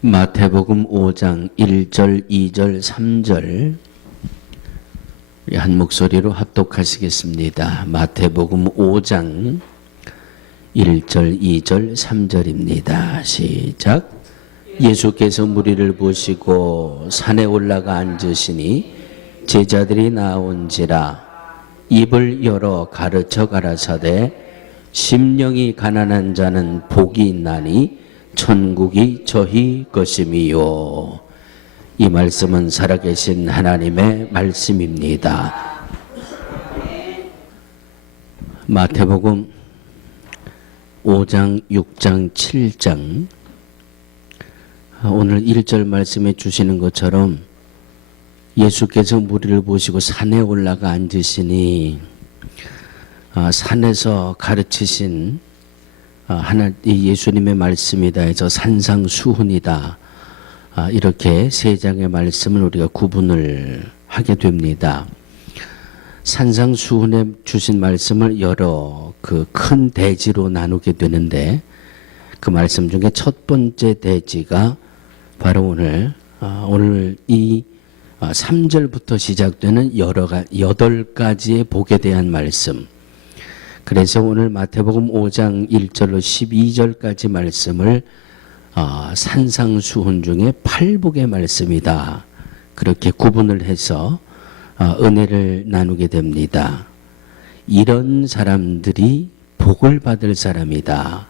마태복음 5장 1절, 2절, 3절 한 목소리로 합독하시겠습니다. 마태복음 5장 1절, 2절, 3절입니다. 시작. 예수께서 무리를 보시고 산에 올라가 앉으시니 제자들이 나온지라 입을 열어 가르쳐 가라사대 심령이 가난한 자는 복이 있나니 천국이 저희 것임이요. 이 말씀은 살아계신 하나님의 말씀입니다. 마태복음 5장, 6장, 7장 오늘 1절 말씀해 주시는 것처럼 예수께서 무리를 보시고 산에 올라가 앉으시니 산에서 가르치신 예수님의 말씀이다 해서 산상수훈이다. 이렇게 세 장의 말씀을 우리가 구분을 하게 됩니다. 산상수훈에 주신 말씀을 여러 그 큰 대지로 나누게 되는데 그 말씀 중에 첫 번째 대지가 바로 오늘 이 3절부터 시작되는 8가지의 복에 대한 말씀. 그래서 오늘 마태복음 5장 1절로 12절까지 말씀을 산상수훈 중에 8복의 말씀이다. 그렇게 구분을 해서 은혜를 나누게 됩니다. 이런 사람들이 복을 받을 사람이다.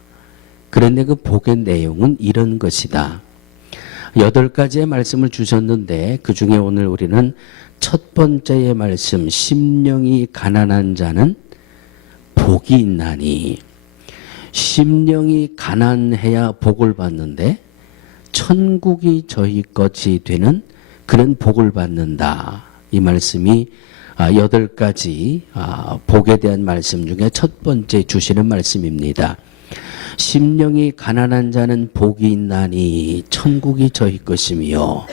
그런데 그 복의 내용은 이런 것이다. 8가지의 말씀을 주셨는데 그 중에 오늘 우리는 첫 번째의 말씀, 심령이 가난한 자는 복이 있나니. 심령이 가난해야 복을 받는데 천국이 저희 것이 되는 그런 복을 받는다. 이 말씀이 8가지 복에 대한 말씀 중에 첫 번째 주시는 말씀입니다. 심령이 가난한 자는 복이 있나니 천국이 저희 것이며.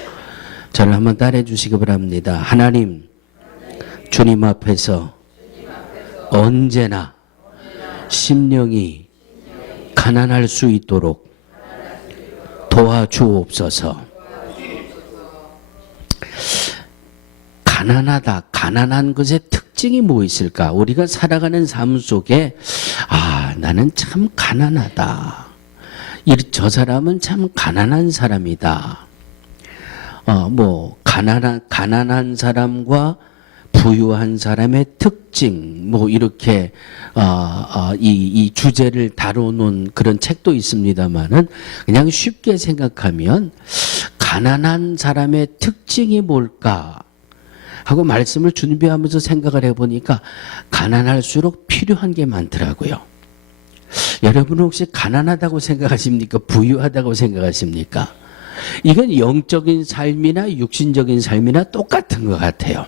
저를 한번 따라해 주시기 바랍니다. 하나님, 주님 앞에서 언제나 심령이 가난할 수 있도록 도와주옵소서. 가난하다. 가난한 것의 특징이 뭐 있을까? 우리가 살아가는 삶 속에 나는 참 가난하다. 저 사람은 참 가난한 사람이다. 가난한 사람과 부유한 사람의 특징, 이렇게, 이 주제를 다뤄놓은 그런 책도 있습니다만은, 그냥 쉽게 생각하면, 가난한 사람의 특징이 뭘까? 하고 말씀을 준비하면서 생각을 해보니까, 가난할수록 필요한 게 많더라고요. 여러분은 혹시 가난하다고 생각하십니까? 부유하다고 생각하십니까? 이건 영적인 삶이나 육신적인 삶이나 똑같은 것 같아요.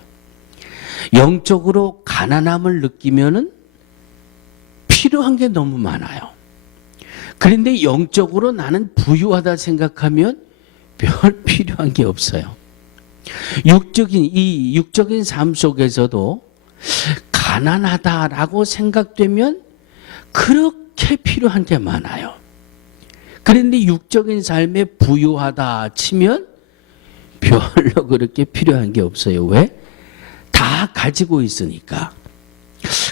영적으로 가난함을 느끼면은 필요한 게 너무 많아요. 그런데 영적으로 나는 부유하다 생각하면 별 필요한 게 없어요. 육적인 삶 속에서도 가난하다라고 생각되면 그렇게 필요한 게 많아요. 그런데 육적인 삶에 부유하다 치면 별로 그렇게 필요한 게 없어요. 왜? 다 가지고 있으니까.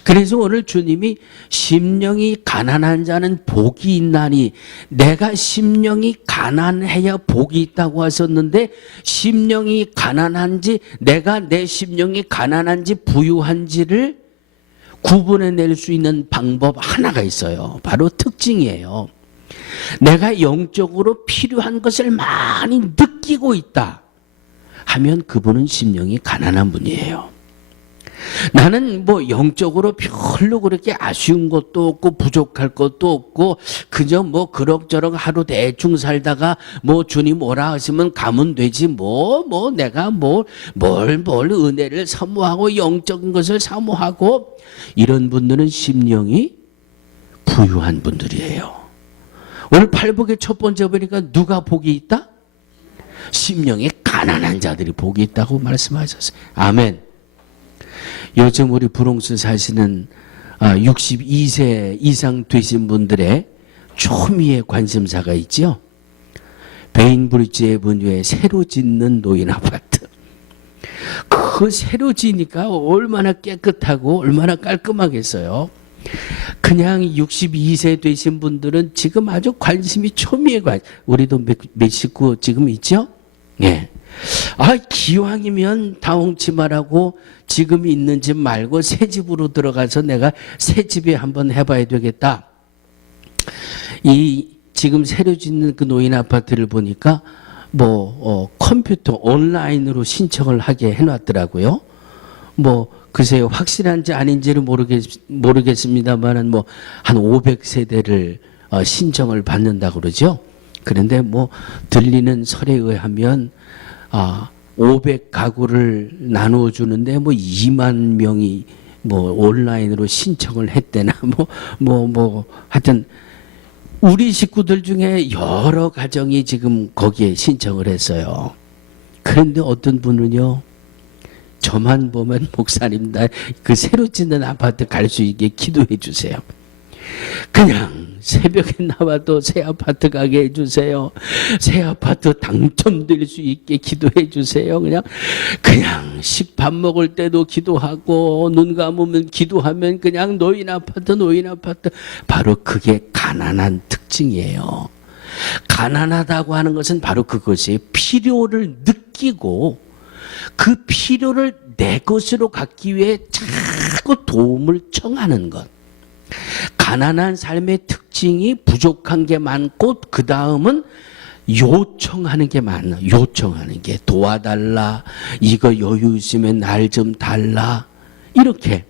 그래서 오늘 주님이 심령이 가난한 자는 복이 있나니, 내가 심령이 가난해야 복이 있다고 하셨는데, 심령이 가난한지, 내가 내 심령이 가난한지 부유한지를 구분해낼 수 있는 방법 하나가 있어요. 바로 특징이에요. 내가 영적으로 필요한 것을 많이 느끼고 있다 하면 그분은 심령이 가난한 분이에요. 나는 영적으로 별로 그렇게 아쉬운 것도 없고 부족할 것도 없고 그저 그럭저럭 하루 대충 살다가 주님 오라 하시면 가면 되지 내가 뭘 은혜를 사모하고 영적인 것을 사모하고, 이런 분들은 심령이 부유한 분들이에요. 오늘 8복의 첫 번째 보니까 누가 복이 있다? 심령이 가난한 자들이 복이 있다고 말씀하셨어요. 아멘. 요즘 우리 브롱스 사시는 62세 이상 되신 분들의 초미의 관심사가 있죠. 베인브리지 에버뉴에 새로 짓는 노인 아파트. 그 새로 지니까 얼마나 깨끗하고 얼마나 깔끔하겠어요. 그냥 62세 되신 분들은 지금 아주 관심이 초미의 우리도 몇 식구 지금 있죠? 예. 기왕이면 다홍치 말하고 지금 있는 집 말고 새 집으로 들어가서 내가 새 집에 한번 해봐야 되겠다. 이 지금 새로 짓는 그 노인 아파트를 보니까 컴퓨터 온라인으로 신청을 하게 해놨더라고요. 글쎄요, 확실한지 아닌지를 모르겠습니다만은 한 500세대를 신청을 받는다고 그러죠. 그런데 들리는 설에 의하면 500가구를 나누어 주는데 2만 명이 온라인으로 신청을 했대나 하여튼 우리 식구들 중에 여러 가정이 지금 거기에 신청을 했어요. 그런데 어떤 분은요, 저만 보면 목사님 나 그 새로 짓는 아파트 갈 수 있게 기도해 주세요. 그냥 새벽에 나와도 새 아파트 가게 해주세요. 새 아파트 당첨될 수 있게 기도해 주세요. 그냥 밥 먹을 때도 기도하고 눈 감으면 기도하면 그냥 노인 아파트. 바로 그게 가난한 특징이에요. 가난하다고 하는 것은 바로 그것이 필요를 느끼고 그 필요를 내 것으로 갖기 위해 자꾸 도움을 청하는 것. 가난한 삶의 특징이 부족한 게 많고 그 다음은 요청하는 게 많아. 요청하는 게 도와달라. 이거 여유 있으면 날 좀 달라. 이렇게.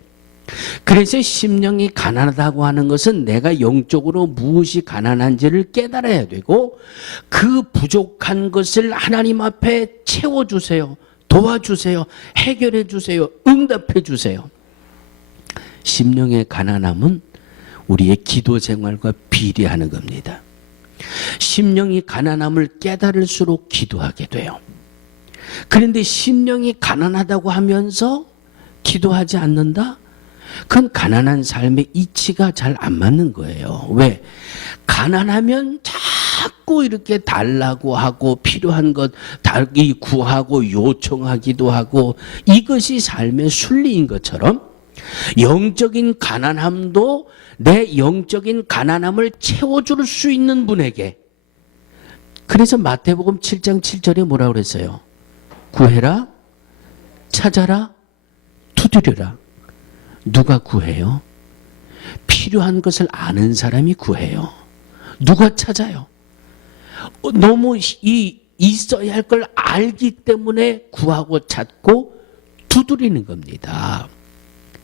그래서 심령이 가난하다고 하는 것은 내가 영적으로 무엇이 가난한지를 깨달아야 되고 그 부족한 것을 하나님 앞에 채워주세요. 도와주세요. 해결해 주세요. 응답해 주세요. 심령의 가난함은 우리의 기도 생활과 비례하는 겁니다. 심령이 가난함을 깨달을수록 기도하게 돼요. 그런데 심령이 가난하다고 하면서 기도하지 않는다? 그건 가난한 삶의 이치가 잘 안 맞는 거예요. 왜? 가난하면 자꾸 이렇게 달라고 하고 필요한 것 달기 구하고 요청하기도 하고 이것이 삶의 순리인 것처럼 영적인 가난함도 내 영적인 가난함을 채워줄 수 있는 분에게. 그래서 마태복음 7장 7절에 뭐라고 그랬어요? 구해라, 찾아라, 두드려라. 누가 구해요? 필요한 것을 아는 사람이 구해요. 누가 찾아요? 너무 있어야 할 걸 알기 때문에 구하고 찾고 두드리는 겁니다.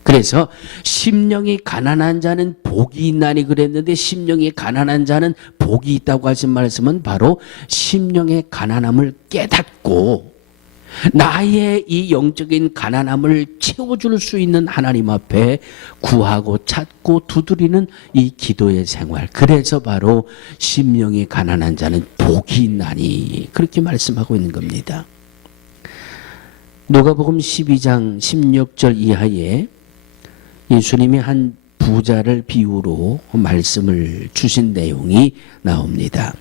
그래서 심령이 가난한 자는 복이 있나니 그랬는데 심령이 가난한 자는 복이 있다고 하신 말씀은 바로 심령의 가난함을 깨닫고 나의 이 영적인 가난함을 채워줄 수 있는 하나님 앞에 구하고 찾고 두드리는 이 기도의 생활. 그래서 바로 심령이 가난한 자는 복이 있나니 그렇게 말씀하고 있는 겁니다. 누가복음 12장 16절 이하에 예수님이 한 부자를 비유로 말씀을 주신 내용이 나옵니다.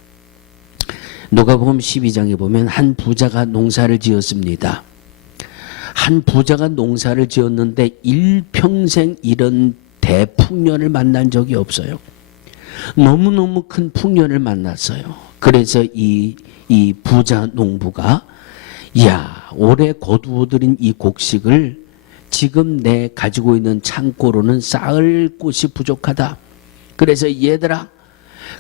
누가복음 12장에 보면 한 부자가 농사를 지었습니다. 한 부자가 농사를 지었는데 일평생 이런 대풍년을 만난 적이 없어요. 너무너무 큰 풍년을 만났어요. 그래서 이 부자 농부가 올해 거두어들인 이 곡식을 지금 내 가지고 있는 창고로는 쌓을 곳이 부족하다. 그래서 얘들아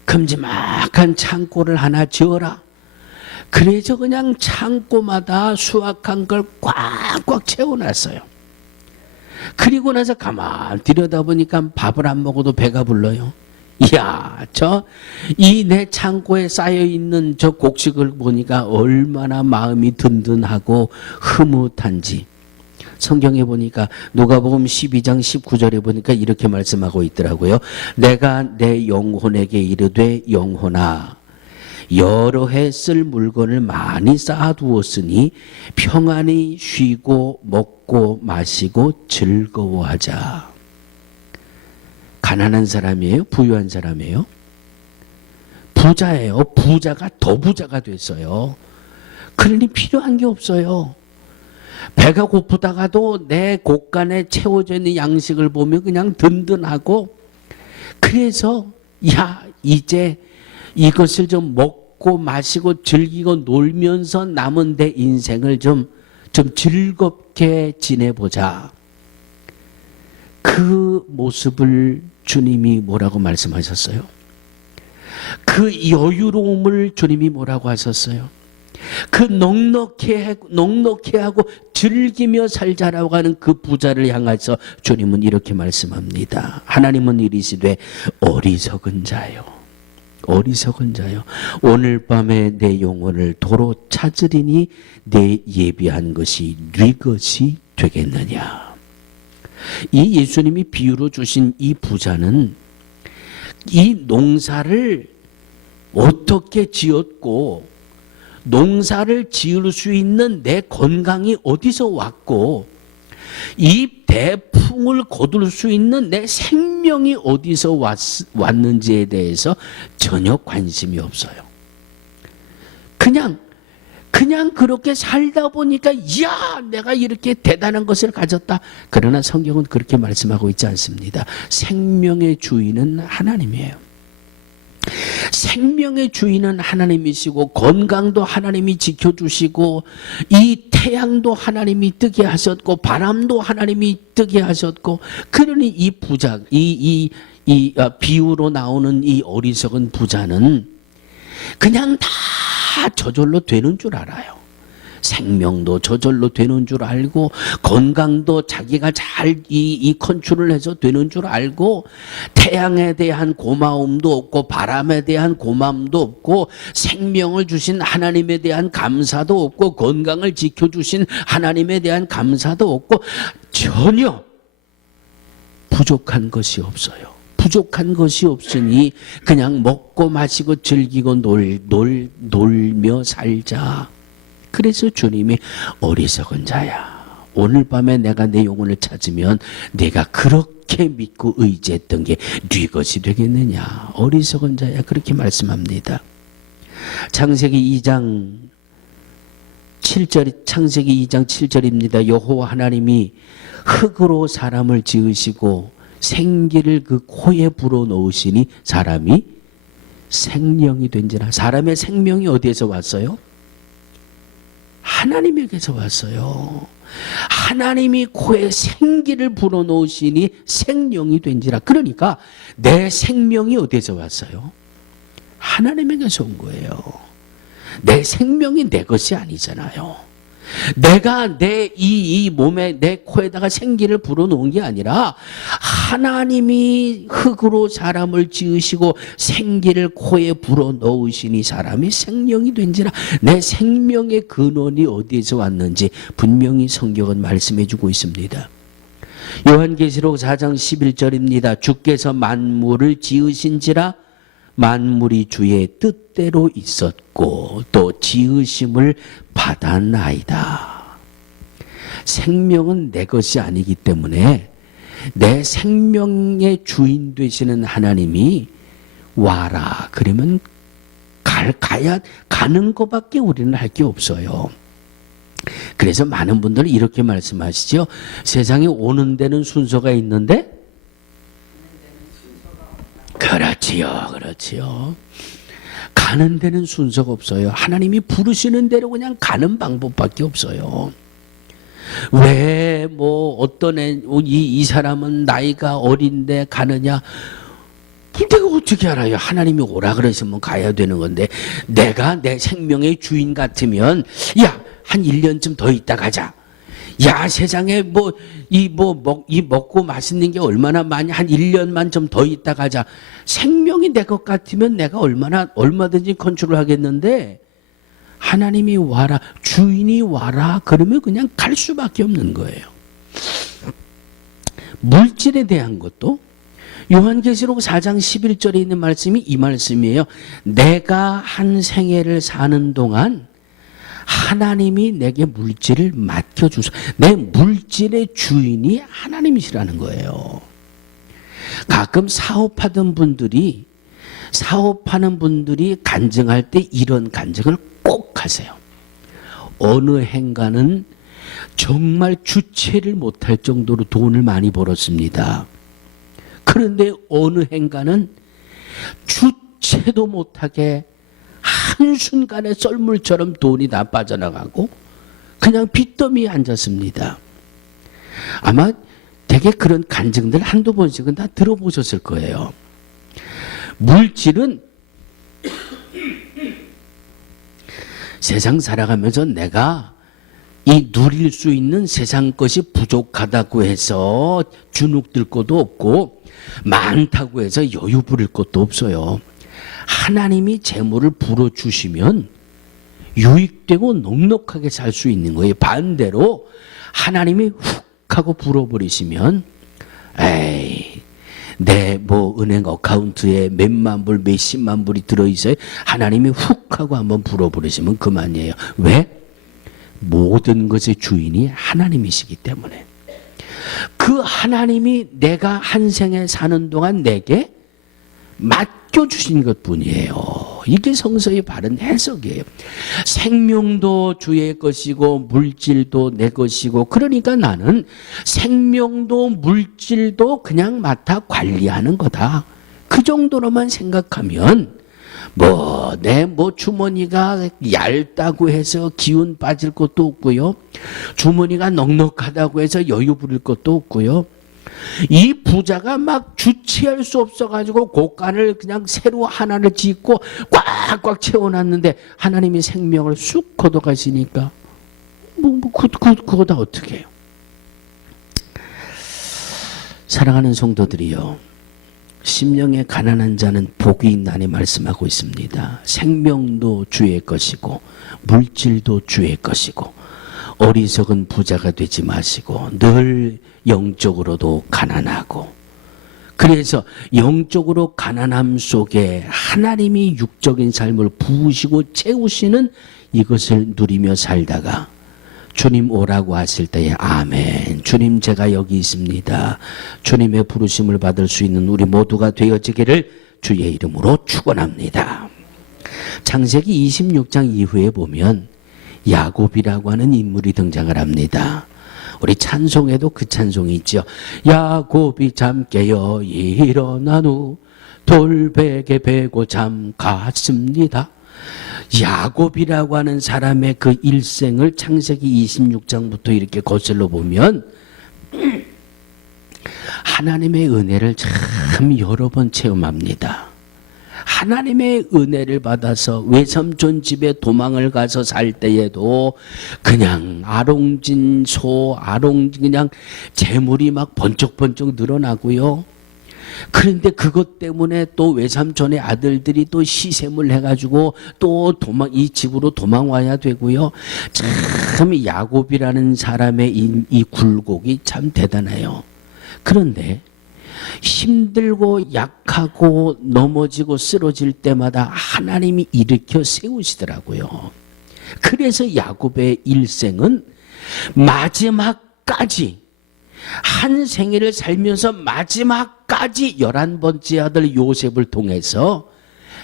큼지막한 창고를 하나 지어라. 그래서 그냥 창고마다 수확한 걸 꽉꽉 채워놨어요. 그리고 나서 가만 들여다보니까 밥을 안 먹어도 배가 불러요. 이 내 창고에 쌓여있는 저 곡식을 보니까 얼마나 마음이 든든하고 흐뭇한지. 성경에 보니까 누가복음 12장 19절에 보니까 이렇게 말씀하고 있더라고요. 내가 내 영혼에게 이르되 영혼아 여러 해 쓸 물건을 많이 쌓아두었으니 평안히 쉬고 먹고 마시고 즐거워하자. 가난한 사람이에요? 부유한 사람이에요? 부자예요. 부자가 더 부자가 됐어요. 그러니 필요한 게 없어요. 배가 고프다가도 내 곳간에 채워져 있는 양식을 보면 그냥 든든하고, 그래서 야 이제 이것을 좀 먹고 마시고 즐기고 놀면서 남은 내 인생을 좀 즐겁게 지내보자. 그 모습을 주님이 뭐라고 말씀하셨어요? 그 여유로움을 주님이 뭐라고 하셨어요? 그 넉넉해 하고 즐기며 살자라고 하는 그 부자를 향해서 주님은 이렇게 말씀합니다. 하나님은 이르시되 어리석은 자요, 어리석은 자요, 오늘 밤에 내 영혼을 도로 찾으리니 내 예비한 것이 네 것이 되겠느냐. 이 예수님이 비유로 주신 이 부자는 이 농사를 어떻게 지었고, 농사를 지을 수 있는 내 건강이 어디서 왔고, 이 대풍을 거둘 수 있는 내 생명이 어디서 왔는지에 대해서 전혀 관심이 없어요. 그냥 그렇게 살다 보니까 야 내가 이렇게 대단한 것을 가졌다. 그러나 성경은 그렇게 말씀하고 있지 않습니다. 생명의 주인은 하나님이에요. 생명의 주인은 하나님이시고, 건강도 하나님이 지켜주시고, 이 태양도 하나님이 뜨게 하셨고, 바람도 하나님이 뜨게 하셨고, 그러니 이 부자, 비유로 나오는 이 어리석은 부자는 그냥 다 저절로 되는 줄 알아요. 생명도 저절로 되는 줄 알고, 건강도 자기가 잘 이 컨트롤을 해서 되는 줄 알고, 태양에 대한 고마움도 없고, 바람에 대한 고마움도 없고, 생명을 주신 하나님에 대한 감사도 없고, 건강을 지켜주신 하나님에 대한 감사도 없고, 전혀 부족한 것이 없어요. 부족한 것이 없으니 그냥 먹고 마시고 즐기고 놀며 살자. 그래서 주님이 어리석은 자야, 오늘 밤에 내가 내 영혼을 찾으면 내가 그렇게 믿고 의지했던 게 네 것이 되겠느냐. 어리석은 자야, 그렇게 말씀합니다. 창세기 2장 7절입니다. 여호와 하나님이 흙으로 사람을 지으시고 생기를 그 코에 불어넣으시니 사람이 생명이 된지라. 사람의 생명이 어디에서 왔어요? 하나님에게서 왔어요. 하나님이 코에 생기를 불어넣으시니 생명이 된지라. 그러니까 내 생명이 어디에서 왔어요? 하나님에게서 온 거예요. 내 생명이 내 것이 아니잖아요. 내가 내 이 몸에 내 코에다가 생기를 불어넣은 게 아니라 하나님이 흙으로 사람을 지으시고 생기를 코에 불어넣으시니 사람이 생명이 된지라. 내 생명의 근원이 어디에서 왔는지 분명히 성경은 말씀해 주고 있습니다. 요한계시록 4장 11절입니다. 주께서 만물을 지으신지라 만물이 주의 뜻대로 있었고 또 지으심을 받았나이다. 생명은 내 것이 아니기 때문에 내 생명의 주인 되시는 하나님이 와라 그러면 가는 것밖에 우리는 할 게 없어요. 그래서 많은 분들은 이렇게 말씀하시죠. 세상에 오는 데는 순서가 있는데 그렇지요. 가는 데는 순서가 없어요. 하나님이 부르시는 대로 그냥 가는 방법밖에 없어요. 왜 어떤 이 사람은 나이가 어린데 가느냐? 내가 어떻게 알아요? 하나님이 오라 그러시면 가야 되는 건데, 내가 내 생명의 주인 같으면 야, 한 1년쯤 더 있다 가자. 야, 세상에 먹고 맛있는 게 얼마나 많이, 한 1년만 좀 더 있다 가자. 생명이 내 것 같으면 내가 얼마든지 컨트롤 하겠는데, 하나님이 와라, 주인이 와라, 그러면 그냥 갈 수밖에 없는 거예요. 물질에 대한 것도 요한계시록 4장 11절에 있는 말씀이 이 말씀이에요. 내가 한 생애를 사는 동안 하나님이 내게 물질을 맡겨주소. 내 물질의 주인이 하나님이시라는 거예요. 가끔 사업하던 분들이 사업하는 분들이 간증할 때 이런 간증을 꼭 하세요. 어느 행간은 정말 주체를 못할 정도로 돈을 많이 벌었습니다. 그런데 어느 행간은 주체도 못하게 한순간에 썰물처럼 돈이 다 빠져나가고 그냥 빚더미에 앉았습니다. 아마 되게 그런 간증들 한두 번씩은 다 들어보셨을 거예요. 물질은 세상 살아가면서 내가 이 누릴 수 있는 세상 것이 부족하다고 해서 주눅들 것도 없고 많다고 해서 여유 부릴 것도 없어요. 하나님이 재물을 불어주시면 유익되고 넉넉하게 살 수 있는 거예요. 반대로 하나님이 훅 하고 불어버리시면 에이 내 은행 어카운트에 몇만 불 몇십만 불이 들어있어요. 하나님이 훅 하고 한번 불어버리시면 그만이에요. 왜? 모든 것의 주인이 하나님이시기 때문에. 그 하나님이 내가 한 생에 사는 동안 내게 맡겨주신 것뿐이에요. 이게 성서의 바른 해석이에요. 생명도 주의 것이고 물질도 내 것이고, 그러니까 나는 생명도 물질도 그냥 맡아 관리하는 거다. 그 정도로만 생각하면 내 주머니가 얇다고 해서 기운 빠질 것도 없고요. 주머니가 넉넉하다고 해서 여유 부릴 것도 없고요. 이 부자가 막 주체할 수 없어가지고 곳간을 그냥 새로 하나를 짓고 꽉꽉 채워놨는데 하나님이 생명을 쑥 걷어가시니까 그거 다 어떻게 해요? 사랑하는 성도들이요, 심령에 가난한 자는 복이 있나니 말씀하고 있습니다. 생명도 주의 것이고 물질도 주의 것이고 어리석은 부자가 되지 마시고 늘 영적으로도 가난하고, 그래서 영적으로 가난함 속에 하나님이 육적인 삶을 부으시고 채우시는 이것을 누리며 살다가 주님 오라고 하실 때에 아멘, 주님 제가 여기 있습니다, 주님의 부르심을 받을 수 있는 우리 모두가 되어지기를 주의 이름으로 축원합니다. 창세기 26장 이후에 보면 야곱이라고 하는 인물이 등장을 합니다. 우리 찬송에도 그 찬송이 있죠. 야곱이 잠 깨어 일어난 후 돌베개 베고 잠 갔습니다. 야곱이라고 하는 사람의 그 일생을 창세기 26장부터 이렇게 거슬러 보면 하나님의 은혜를 참 여러 번 체험합니다. 하나님의 은혜를 받아서 외삼촌 집에 도망을 가서 살 때에도 그냥 아롱진 소, 그냥 재물이 막 번쩍번쩍 늘어나고요. 그런데 그것 때문에 또 외삼촌의 아들들이 또 시샘을 해가지고 또 이 집으로 도망와야 되고요. 참 야곱이라는 사람의 이 굴곡이 참 대단해요. 그런데 힘들고 약하고 넘어지고 쓰러질 때마다 하나님이 일으켜 세우시더라고요. 그래서 야곱의 일생은 마지막까지, 한 생애를 살면서 마지막까지 11번째 아들 요셉을 통해서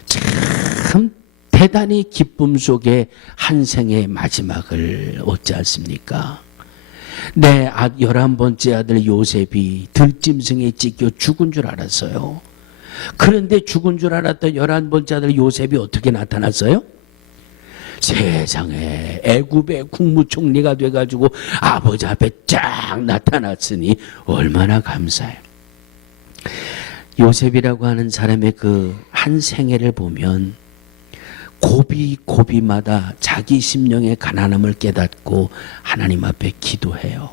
참 대단히 기쁨 속에 한 생의 마지막을 얻지 않습니까? 내 11번째 아들 요셉이 들짐승에 찢겨 죽은 줄 알았어요. 그런데 죽은 줄 알았던 11번째 아들 요셉이 어떻게 나타났어요? 세상에 애굽의 국무총리가 돼가지고 아버지 앞에 쫙 나타났으니 얼마나 감사해요. 요셉이라고 하는 사람의 그 한 생애를 보면 고비마다 자기 심령의 가난함을 깨닫고 하나님 앞에 기도해요.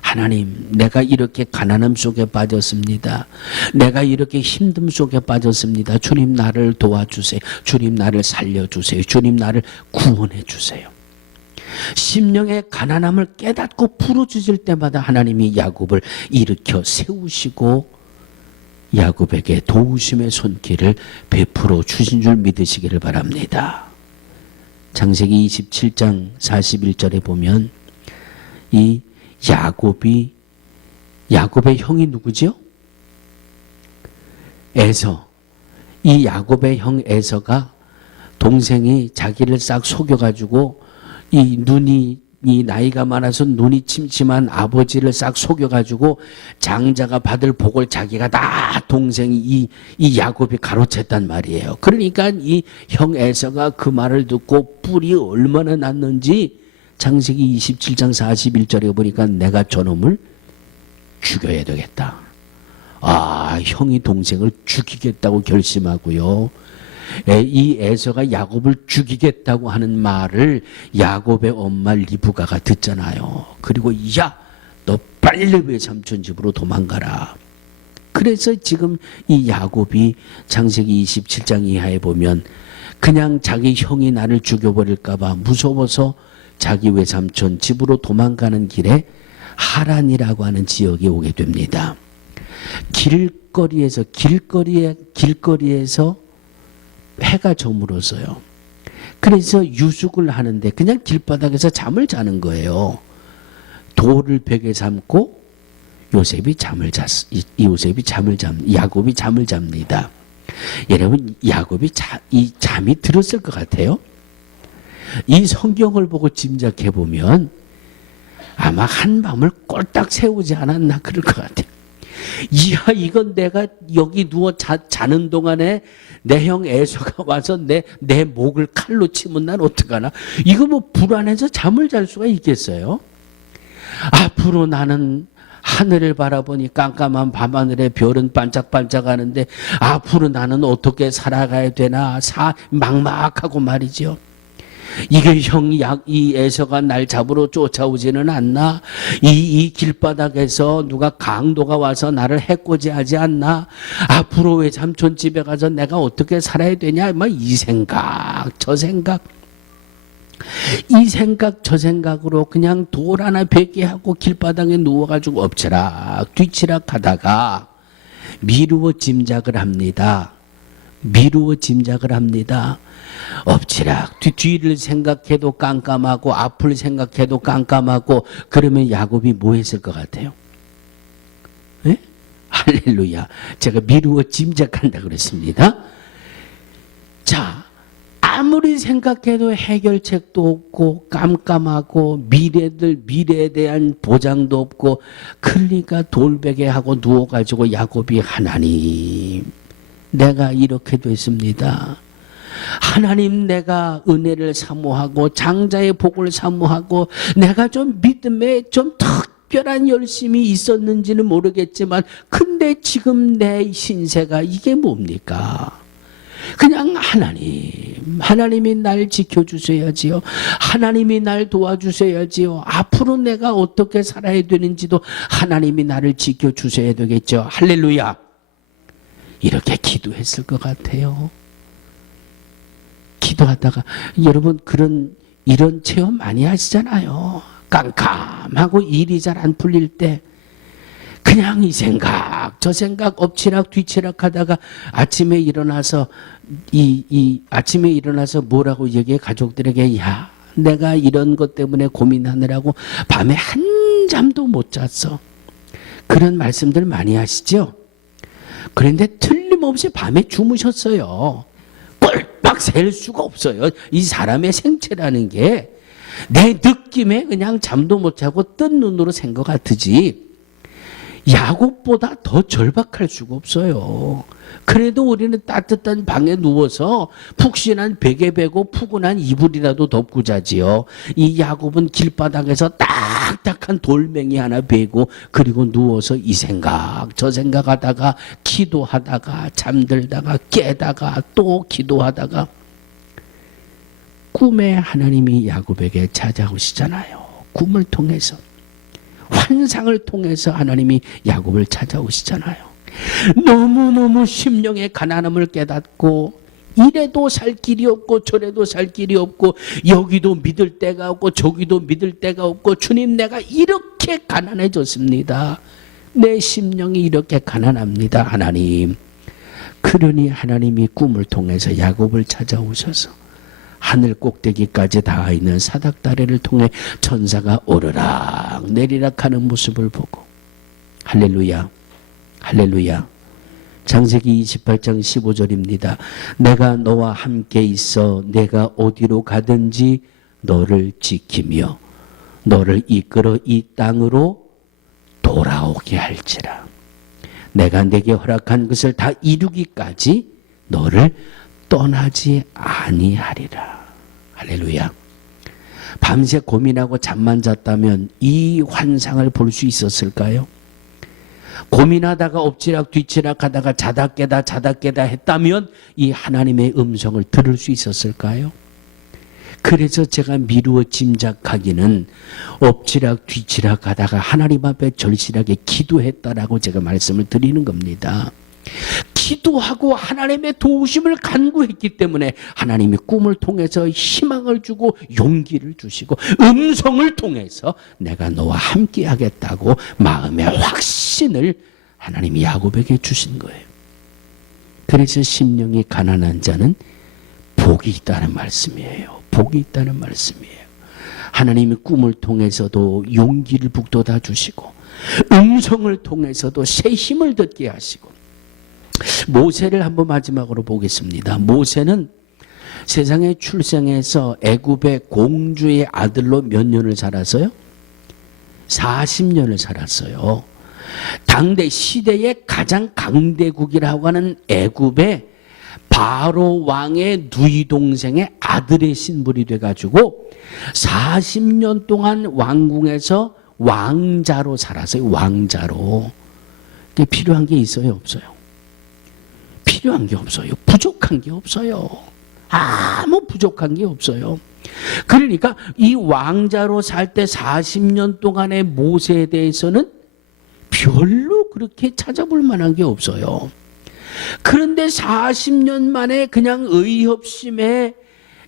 하나님, 내가 이렇게 가난함 속에 빠졌습니다. 내가 이렇게 힘듦 속에 빠졌습니다. 주님 나를 도와주세요. 주님 나를 살려주세요. 주님 나를 구원해 주세요. 심령의 가난함을 깨닫고 부르짖을 때마다 하나님이 야곱을 일으켜 세우시고 야곱에게 도우심의 손길을 베풀어 주신 줄 믿으시기를 바랍니다. 창세기 27장 41절에 보면 이 야곱의 형이 누구죠? 에서. 이 야곱의 형 에서가 동생이 자기를 싹 속여가지고 이 나이가 많아서 눈이 침침한 아버지를 싹 속여가지고 장자가 받을 복을 자기가 다 동생이 이 야곱이 가로챘단 말이에요. 그러니까 이 형 에서가 그 말을 듣고 뿔이 얼마나 났는지 창세기 27장 41절에 보니까 내가 저놈을 죽여야 되겠다. 형이 동생을 죽이겠다고 결심하고요. 이 에서가 야곱을 죽이겠다고 하는 말을 야곱의 엄마 리브가가 듣잖아요. 그리고 야, 너 빨리 외삼촌 집으로 도망가라. 그래서 지금 이 야곱이 창세기 27장 이하에 보면 그냥 자기 형이 나를 죽여버릴까 봐 무서워서 자기 외삼촌 집으로 도망가는 길에 하란이라고 하는 지역에 오게 됩니다. 길거리에서 해가 저물었어요. 그래서 유숙을 하는데 그냥 길바닥에서 잠을 자는 거예요. 돌을 벽에 삼고 야곱이 잠을 잡니다. 여러분, 야곱이 이 잠이 들었을 것 같아요. 이 성경을 보고 짐작해 보면 아마 한밤을 꼴딱 세우지 않았나 그럴 것 같아요. 이야, 이건 내가 여기 누워 자는 동안에 내 형 에서가 와서 내 목을 칼로 치면 난 어떡하나? 이거 뭐 불안해서 잠을 잘 수가 있겠어요? 앞으로 나는 하늘을 바라보니 깜깜한 밤하늘에 별은 반짝반짝하는데 앞으로 나는 어떻게 살아가야 되나 막막하고 말이죠. 이게 이 에서가 날 잡으러 쫓아오지는 않나? 이 길바닥에서 누가 강도가 와서 나를 해코지하지 않나? 앞으로 왜 삼촌 집에 가서 내가 어떻게 살아야 되냐? 이 생각, 저 생각. 이 생각, 저 생각으로 그냥 돌 하나 베게 하고 길바닥에 누워가지고 엎치락 뒤치락 하다가 미루어 짐작을 합니다. 엎치락 뒤를 생각해도 깜깜하고 앞을 생각해도 깜깜하고 그러면 야곱이 뭐 했을 것 같아요? 네? 할렐루야. 제가 미루어 짐작한다 그랬습니다. 자, 아무리 생각해도 해결책도 없고 깜깜하고 미래에 대한 보장도 없고 그러니까 돌베개하고 누워가지고 야곱이 하나님, 내가 이렇게 됐습니다. 하나님, 내가 은혜를 사모하고 장자의 복을 사모하고 내가 좀 믿음에 좀 특별한 열심이 있었는지는 모르겠지만 근데 지금 내 신세가 이게 뭡니까? 그냥 하나님이 날 지켜주셔야지요. 하나님이 날 도와주셔야지요. 앞으로 내가 어떻게 살아야 되는지도 하나님이 나를 지켜주셔야 되겠죠. 할렐루야. 이렇게 기도했을 것 같아요. 기도하다가 여러분 이런 체험 많이 하시잖아요. 깜깜하고 일이 잘 안 풀릴 때 그냥 이 생각 저 생각 엎치락 뒤치락 하다가 아침에 일어나서 아침에 일어나서 뭐라고 얘기해? 가족들에게 야, 내가 이런 것 때문에 고민하느라고 밤에 한잠도 못 잤어. 그런 말씀들 많이 하시죠? 그런데 틀림없이 밤에 주무셨어요. 꼴딱 셀 수가 없어요. 이 사람의 생체라는 게 내 느낌에 그냥 잠도 못 자고 뜬 눈으로 센 것 같으지 야곱보다 더 절박할 수가 없어요. 그래도 우리는 따뜻한 방에 누워서 푹신한 베개 베고 푸근한 이불이라도 덮고 자지요. 이 야곱은 길바닥에서 딱딱한 돌멩이 하나 베고 그리고 누워서 이 생각 저 생각하다가 기도하다가 잠들다가 깨다가 또 기도하다가 꿈에 하나님이 야곱에게 찾아오시잖아요. 꿈을 통해서 환상을 통해서 하나님이 야곱을 찾아오시잖아요. 너무너무 심령의 가난함을 깨닫고 이래도 살 길이 없고 저래도 살 길이 없고 여기도 믿을 데가 없고 저기도 믿을 데가 없고 주님, 내가 이렇게 가난해졌습니다. 내 심령이 이렇게 가난합니다. 하나님. 그러니 하나님이 꿈을 통해서 야곱을 찾아오셔서 하늘 꼭대기까지 닿아 있는 사닥다리를 통해 천사가 오르락 내리락 하는 모습을 보고 할렐루야, 할렐루야. 창세기 28장 15절입니다. 내가 너와 함께 있어 내가 어디로 가든지 너를 지키며 너를 이끌어 이 땅으로 돌아오게 할지라. 내가 내게 허락한 것을 다 이루기까지 너를 떠나지 아니하리라. 할렐루야. 밤새 고민하고 잠만 잤다면 이 환상을 볼 수 있었을까요? 고민하다가 엎치락 뒤치락 하다가 자다 깨다 했다면 이 하나님의 음성을 들을 수 있었을까요? 그래서 제가 미루어 짐작하기는 엎치락 뒤치락 하다가 하나님 앞에 절실하게 기도했다라고 제가 말씀을 드리는 겁니다. 기도하고 하나님의 도우심을 간구했기 때문에 하나님이 꿈을 통해서 희망을 주고 용기를 주시고 음성을 통해서 내가 너와 함께 하겠다고 마음의 확신을 하나님이 야곱에게 주신 거예요. 그래서 심령이 가난한 자는 복이 있다는 말씀이에요. 복이 있다는 말씀이에요. 하나님이 꿈을 통해서도 용기를 북돋아 주시고 음성을 통해서도 새 힘을 듣게 하시고. 모세를 한번 마지막으로 보겠습니다. 모세는 세상에 출생해서 애굽의 공주의 아들로 몇 년을 살았어요? 40년을 살았어요. 당대 시대의 가장 강대국이라고 하는 애굽의 바로 왕의 누이 동생의 아들의 신분이 돼가지고 40년 동안 왕궁에서 왕자로 살았어요. 왕자로. 근데 필요한 게 있어요? 없어요? 필요한 게 없어요. 부족한 게 없어요. 아무 부족한 게 없어요. 그러니까 이 왕자로 살 때 40년 동안의 모세에 대해서는 별로 그렇게 찾아볼 만한 게 없어요. 그런데 40년 만에 그냥 의협심에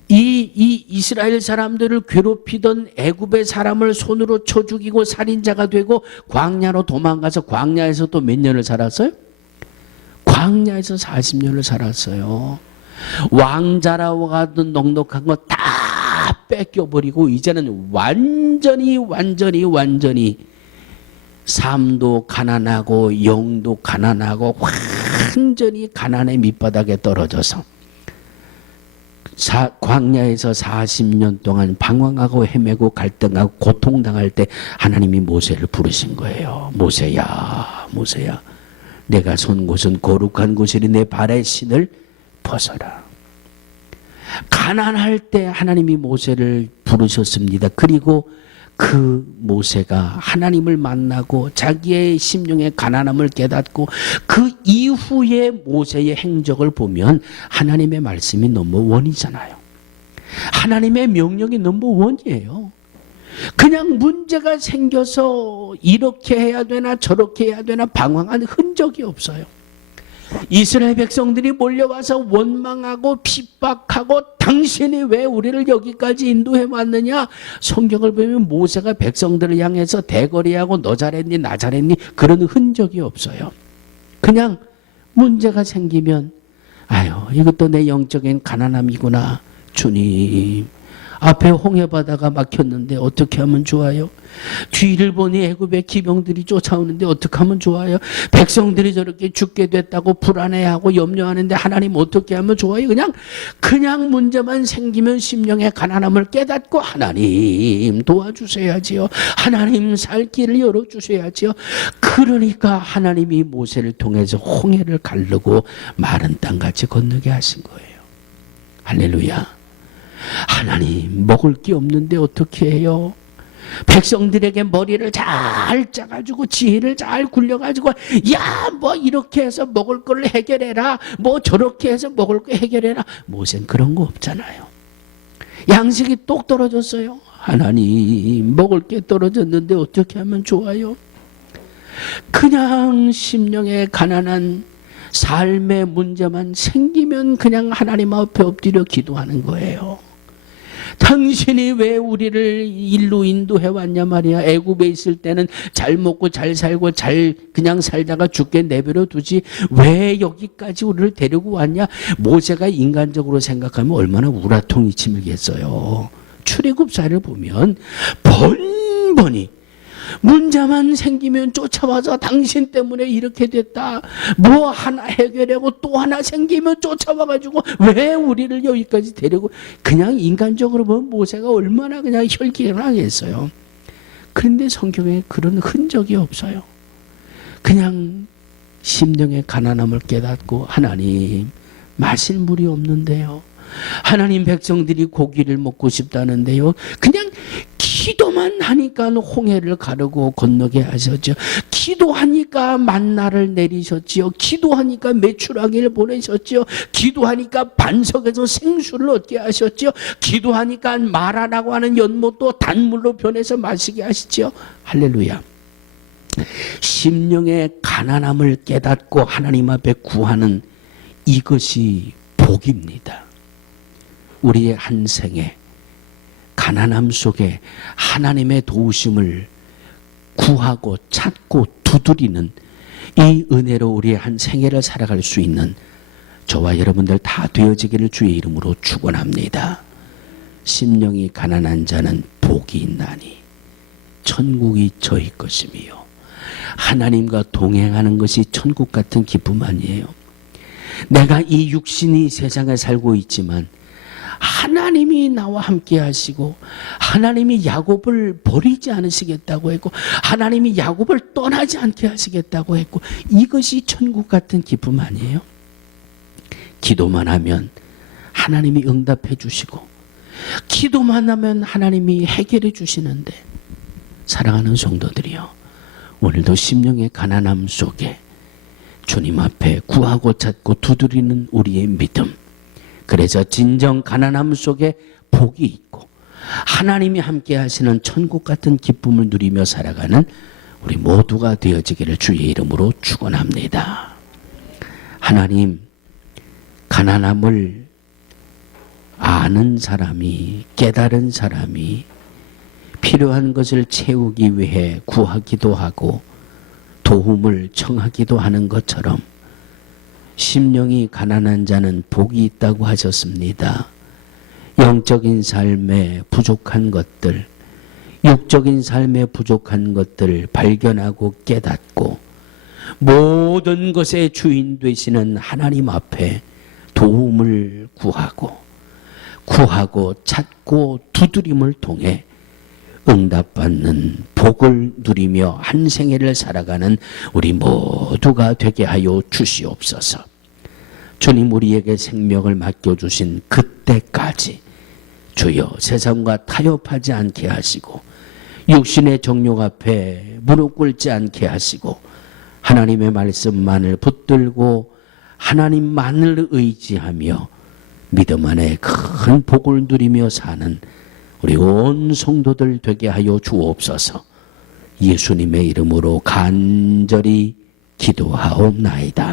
이 이스라엘 사람들을 괴롭히던 애굽의 사람을 손으로 쳐 죽이고 살인자가 되고 광야로 도망가서 광야에서 또 몇 년을 살았어요? 광야에서 40년을 살았어요. 왕자라고 하던 넉넉한 거 다 뺏겨버리고 이제는 완전히 삶도 가난하고 영도 가난하고 완전히 가난의 밑바닥에 떨어져서 광야에서 40년 동안 방황하고 헤매고 갈등하고 고통당할 때 하나님이 모세를 부르신 거예요. 모세야, 모세야. 내가 선 곳은 거룩한 곳이니 내 발의 신을 벗어라. 가난할 때 하나님이 모세를 부르셨습니다. 그리고 그 모세가 하나님을 만나고 자기의 심령의 가난함을 깨닫고 그 이후에 모세의 행적을 보면 하나님의 말씀이 넘버원이잖아요. 하나님의 명령이 넘버원이에요. 그냥 문제가 생겨서 이렇게 해야 되나 저렇게 해야 되나 방황한 흔적이 없어요. 이스라엘 백성들이 몰려와서 원망하고 핍박하고 당신이 왜 우리를 여기까지 인도해 왔느냐. 성경을 보면 모세가 백성들을 향해서 대거리하고 너 잘했니 나 잘했니 그런 흔적이 없어요. 그냥 문제가 생기면 아유 이것도 내 영적인 가난함이구나. 주님 앞에 홍해바다가 막혔는데 어떻게 하면 좋아요? 뒤를 보니 애굽의 기병들이 쫓아오는데 어떻게 하면 좋아요? 백성들이 저렇게 죽게 됐다고 불안해하고 염려하는데 하나님 어떻게 하면 좋아요? 그냥 문제만 생기면 심령의 가난함을 깨닫고 하나님 도와주셔야지요. 하나님 살 길을 열어주셔야지요. 그러니까 하나님이 모세를 통해서 홍해를 가르고 마른 땅같이 건너게 하신 거예요. 할렐루야. 하나님 먹을 게 없는데 어떻게 해요? 백성들에게 머리를 잘 짜가지고 지혜를 잘 굴려가지고 야 뭐 이렇게 해서 먹을 걸 해결해라 뭐 저렇게 해서 먹을 거 해결해라. 모세는 그런 거 없잖아요. 양식이 똑 떨어졌어요. 하나님 먹을 게 떨어졌는데 어떻게 하면 좋아요? 그냥 심령의 가난한 삶의 문제만 생기면 그냥 하나님 앞에 엎드려 기도하는 거예요. 당신이 왜 우리를 일로 인도해 왔냐 말이야. 애굽에 있을 때는 잘 먹고 잘 살고 잘 그냥 살다가 죽게 내버려 두지 왜 여기까지 우리를 데리고 왔냐. 모세가 인간적으로 생각하면 얼마나 우라통이 치밀겠어요. 출애굽사를 보면 번번이 문제만 생기면 쫓아와서 당신 때문에 이렇게 됐다. 뭐 하나 해결하고 또 하나 생기면 쫓아와가지고 왜 우리를 여기까지 데리고. 그냥 인간적으로 보면 모세가 얼마나 그냥 혈기나겠어요. 그런데 성경에 그런 흔적이 없어요. 그냥 심령의 가난함을 깨닫고, 하나님, 마실 물이 없는데요. 하나님, 백성들이 고기를 먹고 싶다는데요. 그냥 기도만 하니까 홍해를 가르고 건너게 하셨죠. 기도하니까 만나를 내리셨지요. 기도하니까 메추라기를 보내셨지요. 기도하니까 반석에서 생수를 얻게 하셨지요. 기도하니까 마라라고 하는 연못도 단물로 변해서 마시게 하시지요. 할렐루야. 심령의 가난함을 깨닫고 하나님 앞에 구하는 이것이 복입니다. 우리의 한 생에 가난함 속에 하나님의 도우심을 구하고 찾고 두드리는 이 은혜로 우리의 한 생애를 살아갈 수 있는 저와 여러분들 다 되어지기를 주의 이름으로 축원합니다. 심령이 가난한 자는 복이 있나니 천국이 저희 것이며, 하나님과 동행하는 것이 천국 같은 기쁨 아니에요. 내가 이 육신이 세상에 살고 있지만 하나님이 나와 함께 하시고, 하나님이 야곱을 버리지 않으시겠다고 했고, 하나님이 야곱을 떠나지 않게 하시겠다고 했고, 이것이 천국 같은 기쁨 아니에요? 기도만 하면 하나님이 응답해 주시고, 기도만 하면 하나님이 해결해 주시는데, 사랑하는 성도들이요, 오늘도 심령의 가난함 속에 주님 앞에 구하고 찾고 두드리는 우리의 믿음, 그래서 진정 가난함 속에 복이 있고 하나님이 함께 하시는 천국 같은 기쁨을 누리며 살아가는 우리 모두가 되어지기를 주의 이름으로 축원합니다. 하나님, 가난함을 아는 사람이, 깨달은 사람이 필요한 것을 채우기 위해 구하기도 하고 도움을 청하기도 하는 것처럼 심령이 가난한 자는 복이 있다고 하셨습니다. 영적인 삶에 부족한 것들, 육적인 삶에 부족한 것들을 발견하고 깨닫고 모든 것의 주인 되시는 하나님 앞에 도움을 구하고 찾고 두드림을 통해 응답받는 복을 누리며 한 생애를 살아가는 우리 모두가 되게 하여 주시옵소서. 주님, 우리에게 생명을 맡겨주신 그때까지 주여 세상과 타협하지 않게 하시고 육신의 정욕 앞에 무릎 꿇지 않게 하시고 하나님의 말씀만을 붙들고 하나님만을 의지하며 믿음 안에 큰 복을 누리며 사는 우리 온 성도들 되게 하여 주옵소서. 예수님의 이름으로 간절히 기도하옵나이다.